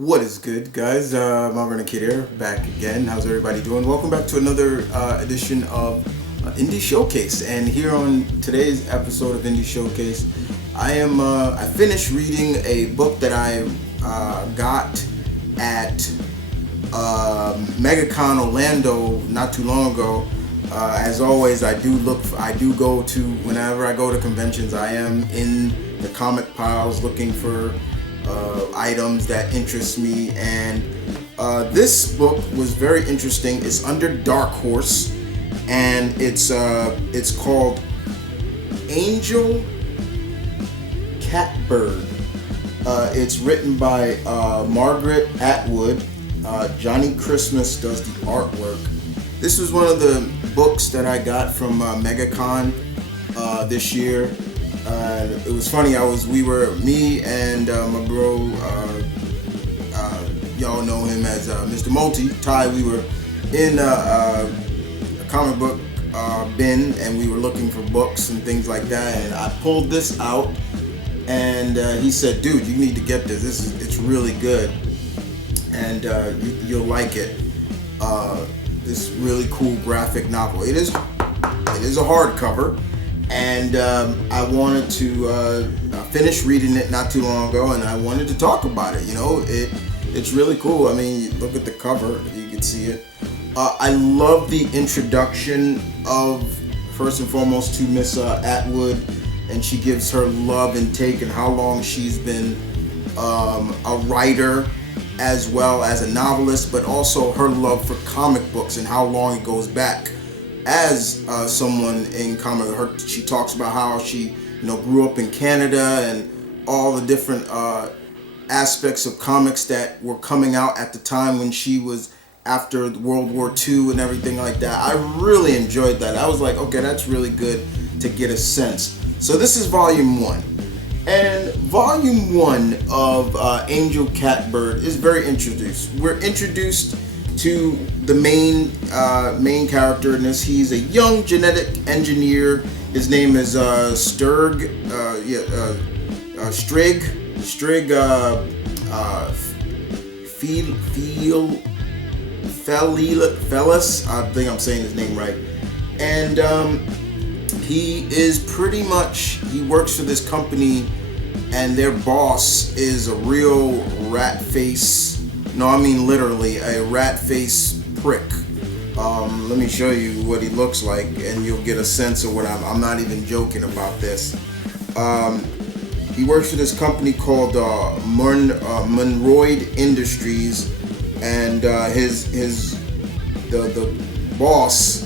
What is good, guys? M.V.K here, back again. How's everybody doing? Welcome back to another edition of Indie Showcase. And here on today's episode of Indie Showcase, I finished reading a book that I got at MegaCon Orlando not too long ago. As always, I do go to, whenever I go to conventions, I am in the comic piles looking for items that interest me, and this book was very interesting. It's under Dark Horse, and it's called Angel CatBird. It's written by Margaret, Atwood. Johnny Christmas does the artwork. This was one of the books that I got from MegaCon this year. It was funny. Me and my bro, y'all know him as Mr. Multi, Ty. We were in a comic book bin, and we were looking for books and things like that. And I pulled this out, and he said, "Dude, you need to get this. It's really good, and you'll like it." This really cool graphic novel. It is a hardcover. And I wanted to finish reading it not too long ago, and I wanted to talk about it. You know, it's really cool. I mean, look at the cover; you can see it. I love the introduction of, first and foremost, to Miss Atwood, and she gives her love and take and how long she's been a writer as well as a novelist, but also her love for comic books and how long it goes back. As someone in comic, she talks about how she, grew up in Canada and all the different aspects of comics that were coming out at the time when she was after World War II and everything like that. I really enjoyed that. I was like, okay, that's really good to get a sense. So this is volume 1. And volume 1 of Angel CatBird is very introduced. We're introduced to the main character in this. He's a young genetic engineer. His name is Strig Fellis. I think I'm saying his name right. And he works for this company, and their boss is a real rat face. No, I mean literally a rat-faced prick. Let me show you what he looks like, and you'll get a sense of what I'm not even joking about this. He works for this company called Monroid Industries, and the boss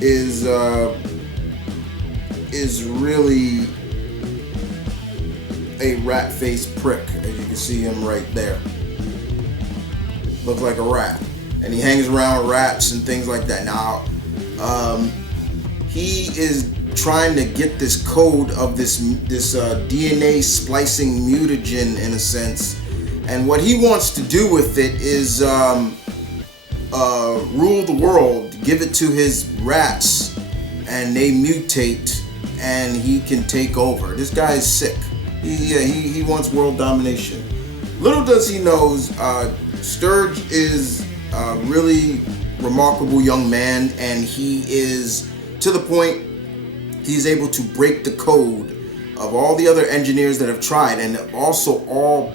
is really a rat-faced prick, as you can see him right there. Looks like a rat, and he hangs around rats and things like that. Now, he is trying to get this code of this DNA splicing mutagen, in a sense, and what he wants to do with it is rule the world, give it to his rats, and they mutate, and he can take over. This guy is sick. He wants world domination. Little does he knows, Sturge is a really remarkable young man, and he is to the point he's able to break the code of all the other engineers that have tried, and also all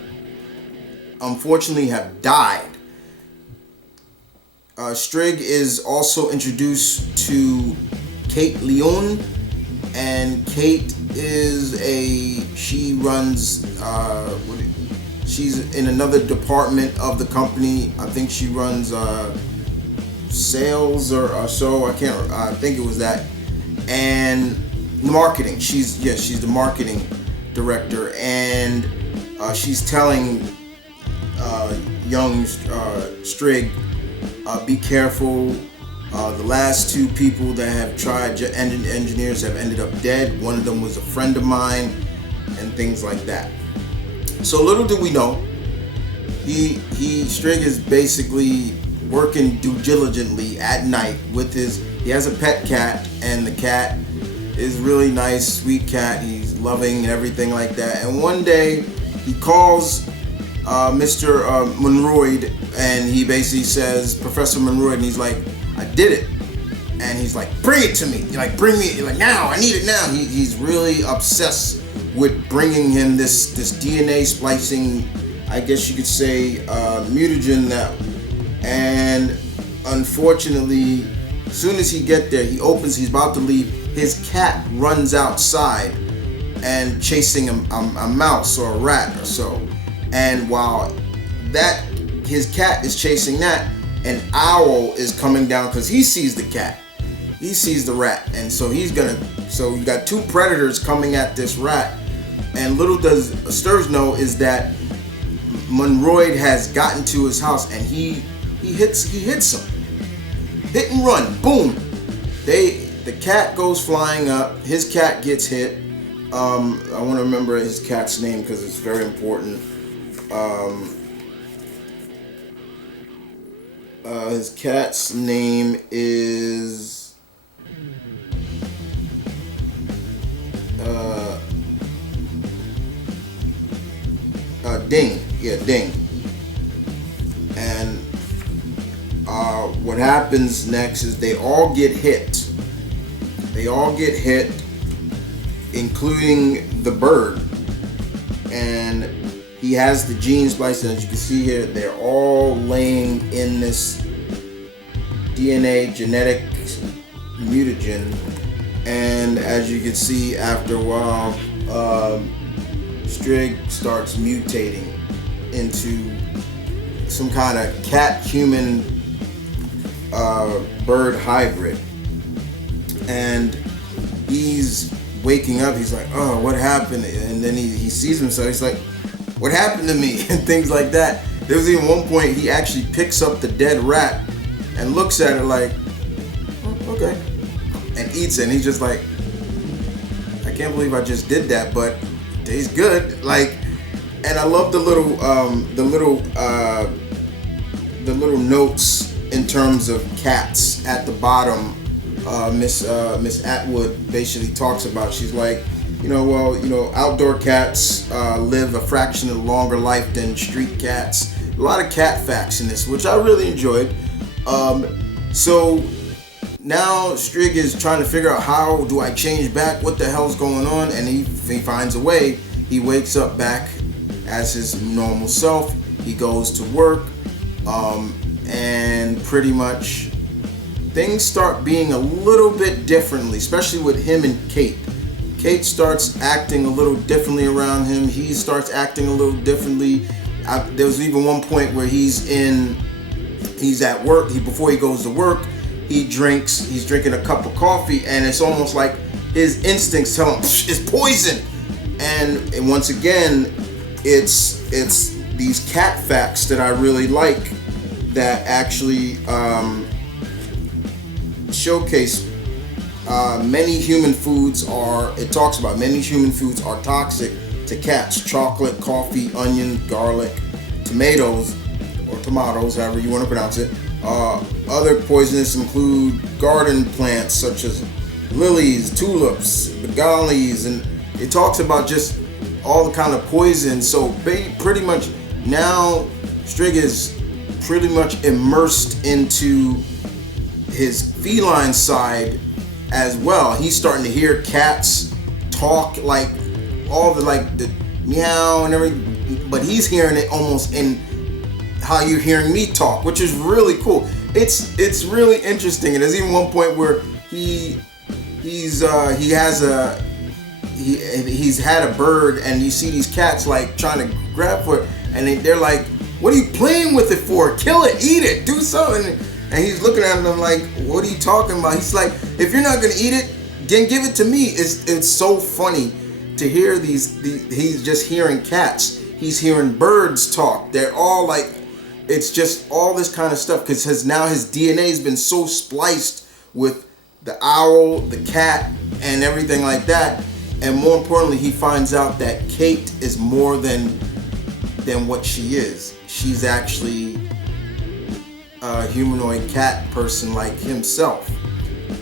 unfortunately have died. Strig is also introduced to Kate Leon, and Kate she runs she's in another department of the company. I think she runs sales or so. I think it was that. And marketing. She's the marketing director, and she's telling young Strig, be careful. The last 2 people that have tried engineers have ended up dead. One of them was a friend of mine, and things like that. So little do we know, Strig is basically working diligently at night with he has a pet cat, and the cat is really nice, sweet cat. He's loving and everything like that. And one day he calls Mr. Monroid, and he basically says, Professor Monroid, and he's like, I did it. And he's like, bring it to me. Like, bring me, like, now, I need it now. He's really obsessed with bringing him this DNA splicing, I guess you could say, mutagen that, and unfortunately, as soon as he get there, he's about to leave, his cat runs outside and chasing a mouse or a rat or so. And while that his cat is chasing that, an owl is coming down because he sees the cat. He sees the rat. And so so you got two predators coming at this rat. And little does Sturge know is that Monroid has gotten to his house and he hits him. Hit and run. Boom. The cat goes flying up. His cat gets hit. I want to remember his cat's name because it's very important. His cat's name is Ding. Yeah, Ding. And what happens next is they all get hit. Including the bird. And he has the gene splice, and as you can see here, they're all laying in this DNA genetic mutagen. And as you can see, after a while, Strig starts mutating into some kind of cat-human bird hybrid. And he's waking up, he's like, oh, what happened? And then he sees himself, he's like, what happened to me? And things like that. There was even one point he actually picks up the dead rat and looks at it like, oh, okay, and eats it. And he's just like, I can't believe I just did that, but it tastes good. Like, and I love the little notes in terms of cats at the bottom. Miss Atwood basically talks about. She's like, outdoor cats live a fraction of a longer life than street cats. A lot of cat facts in this, which I really enjoyed. So now Strig is trying to figure out, how do I change back? What the hell's going on? And he finds a way. He wakes up back as his normal self. He goes to work, and pretty much things start being a little bit differently, especially with him and Kate. Kate starts acting a little differently around him. He starts acting a little differently. There was even one point where he's at work. Before he goes to work, he's drinking a cup of coffee, and it's almost like his instincts tell him it's poison. And once again, it's these cat facts that I really like that actually showcase many human foods are toxic to cats. Chocolate, coffee, onion, garlic, tomatoes, however you want to pronounce it. Other poisonous include garden plants such as lilies, tulips, begalias, and it talks about just all the kind of poison. So pretty much now Strig is pretty much immersed into his feline side as well. He's starting to hear cats talk, like all the meow and everything, but he's hearing it almost in how you're hearing me talk, which is really cool. It's really interesting. And there's even one point where he's had a bird, and you see these cats like trying to grab for it, and they're like, what are you playing with it for? Kill it, eat it, do something. And he's looking at them like, what are you talking about? He's like, if you're not gonna eat it, then give it to me. It's so funny to hear these. He's just hearing cats. He's hearing birds talk. They're all like, it's just all this kind of stuff, because now his DNA has been so spliced with the owl, the cat, and everything like that. And more importantly, he finds out that Kate is more than what she is. She's actually a humanoid cat person like himself.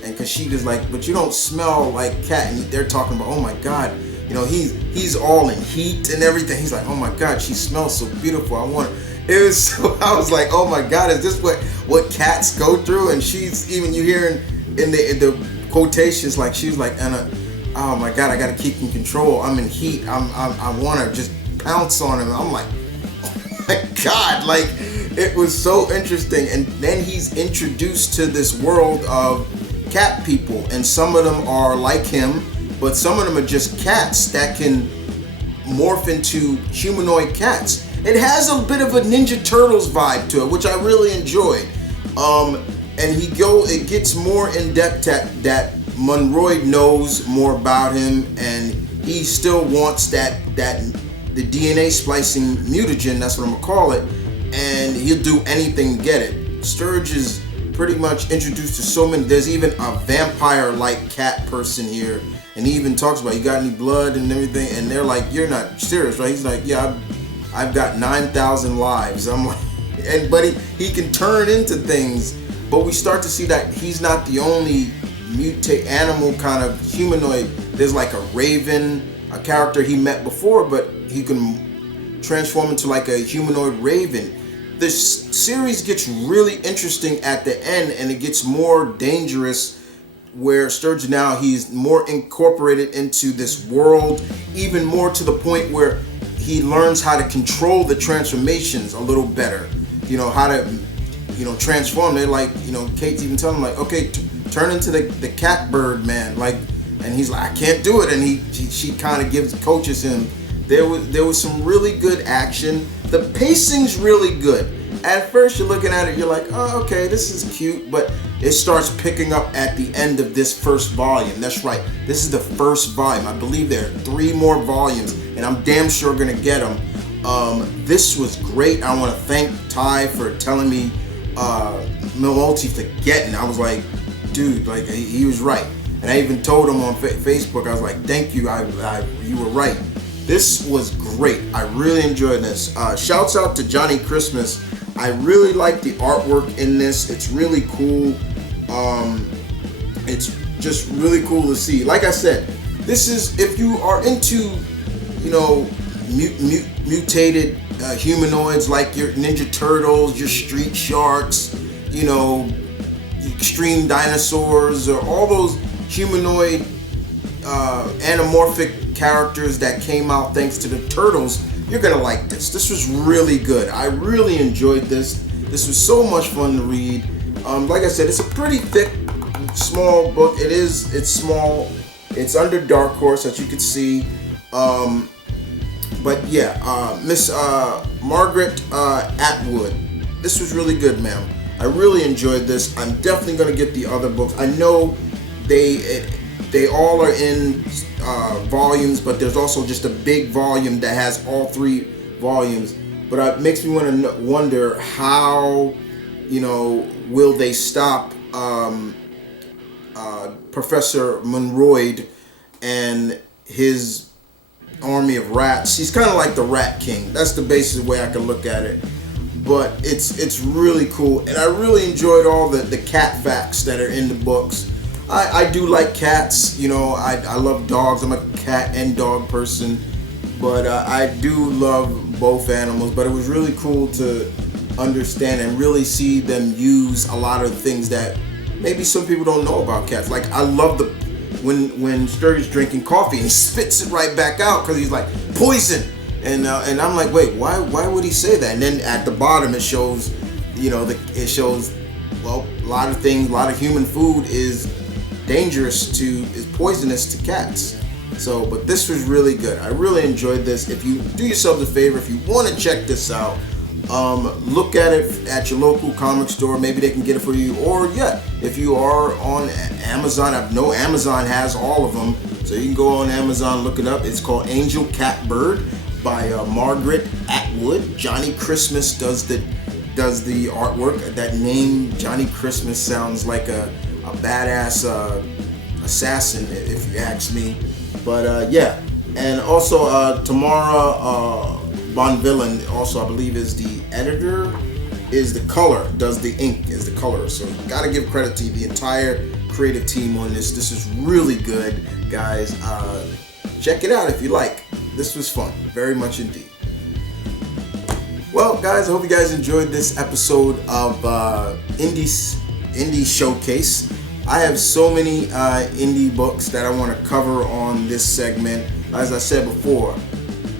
And because she was like, but you don't smell like cat. And they're talking about, oh my God, he's all in heat and everything. He's like, oh my God, she smells so beautiful. I want her. It was so, I was like, oh my God, is this what cats go through? And she's even, you hear in the quotations, like she was like, Anna, oh my God, I gotta keep in control. I'm in heat. I want to just pounce on him. I'm like, oh my God, like it was so interesting. And then he's introduced to this world of cat people, and some of them are like him, but some of them are just cats that can morph into humanoid cats. It has a bit of a Ninja Turtles vibe to it, which I really enjoyed. And it gets more in depth that Monroy knows more about him, and he still wants the DNA splicing mutagen, that's what I'm gonna call it, and he'll do anything to get it. Sturge is pretty much introduced to so many. There's even a vampire-like cat person here, and he even talks about, you got any blood and everything, and they're like, you're not serious, right? He's like, yeah, I've got 9,000 lives. I'm like, but he can turn into things, but we start to see that he's not the only animal kind of humanoid. There's like a raven, a character he met before, but he can transform into like a humanoid raven. This series gets really interesting at the end, and it gets more dangerous, where Sturge now, he's more incorporated into this world, even more to the point where he learns how to control the transformations a little better. How to, transform. They're like, Kate's even telling him like, okay, turn into the CatBird man, like, and he's like, I can't do it, and she kind of coaches him. There was some really good action. The pacing's really good. At first you're looking at it, you're like, oh, okay, this is cute, but it starts picking up at the end of this first volume. That's right, this is the first volume. I believe there are 3 more volumes, and I'm damn sure gonna get them. This was great. I want to thank Ty for telling me Multi to get, and I was like, dude, like he was right. And I even told him on Facebook, I was like, thank you, you were right. This was great. I really enjoyed this. Shouts out to Johnny Christmas. I really like the artwork in this. It's really cool. It's just really cool to see. Like I said, this is, if you are into, mutated humanoids like your Ninja Turtles, your Street Sharks, extreme dinosaurs, or all those humanoid anamorphic characters that came out thanks to the Turtles, you're gonna like this. This was really good. I really enjoyed this. This was so much fun to read. Like I said, it's a pretty thick, small book. It's small. It's under Dark Horse, as you can see. But yeah, Miss Margaret Atwood. This was really good, ma'am. I really enjoyed this. I'm definitely gonna get the other books. I know they all are in volumes, but there's also just a big volume that has all 3 volumes. But it makes me wonder how, will they stop Professor Monroy and his army of rats. He's kind of like the Rat King. That's the basic way I can look at it. But it's really cool, and I really enjoyed all the cat facts that are in the books. I do like cats, I love dogs. I'm a cat and dog person, but I do love both animals. But it was really cool to understand and really see them use a lot of things that maybe some people don't know about cats. Like, I love when Sturge's drinking coffee and he spits it right back out because he's like, poison. And I'm like, wait, why would he say that? And then at the bottom it shows, well, a lot of things, a lot of human food is poisonous to cats. So, but this was really good. I really enjoyed this. If you do yourselves a favor, if you want to check this out, look at it at your local comic store. Maybe they can get it for you. Or yeah, if you are on Amazon, I know Amazon has all of them, so you can go on Amazon, look it up. It's called Angel Catbird by Margaret Atwood. Johnny Christmas does the artwork. That name Johnny Christmas sounds like a badass assassin, if you ask me. But yeah, and also Tamara Bonvillain, also I believe is the editor, is the color, does the ink, is the color. So gotta give credit to the entire creative team on this. This is really good, guys. check it out if you like. This was fun, very much indeed. Well, guys, I hope you guys enjoyed this episode of Indie Showcase. I have so many indie books that I want to cover on this segment. As I said before,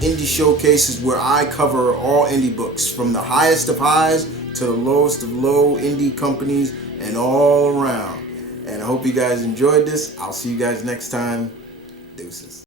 Indie Showcase is where I cover all indie books, from the highest of highs to the lowest of low indie companies and all around. And I hope you guys enjoyed this. I'll see you guys next time. Deuces.